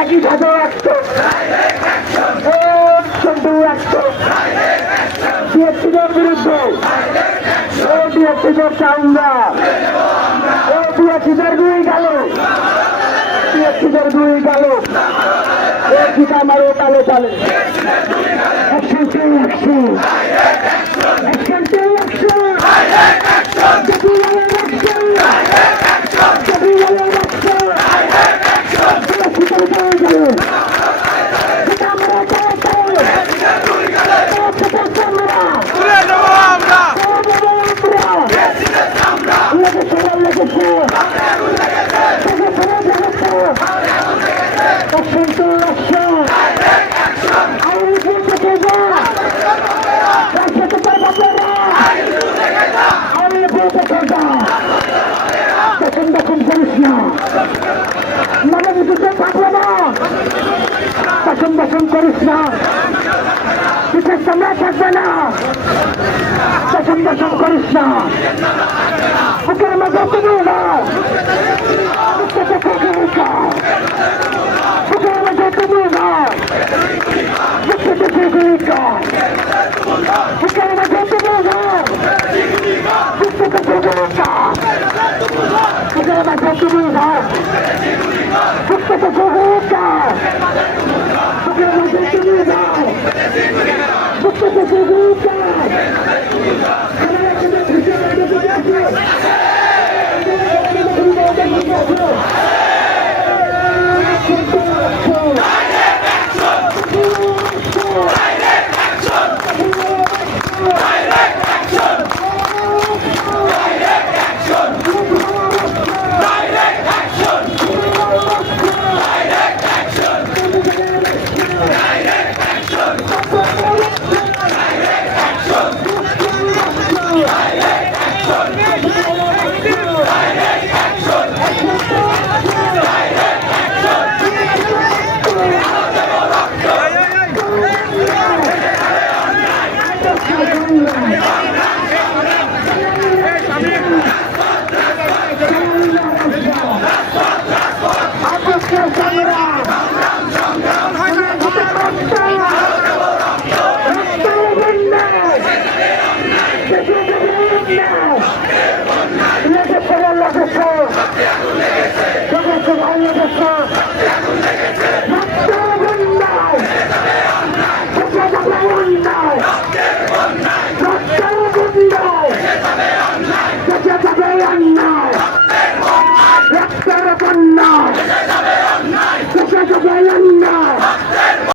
একই সাথে বিএনপির বিরুদ্ধে বিএনপিদের চাউন্ডা বিএনপিদের দুই গেল বিএনপিদের দুই গেল গীতা মারো তালে তালে action to action action to দখল করিস না মানে বিদ্যুৎ থাকবে না দখল করিস না বিশেষ তোমরা থাকবে না দখল করিস না বুকের মধ্যে তুমি না বুকের মধ্যে তুমি না বুকের মধ্যে তুমি না বুকের মধ্যে তুমি না লেগেছে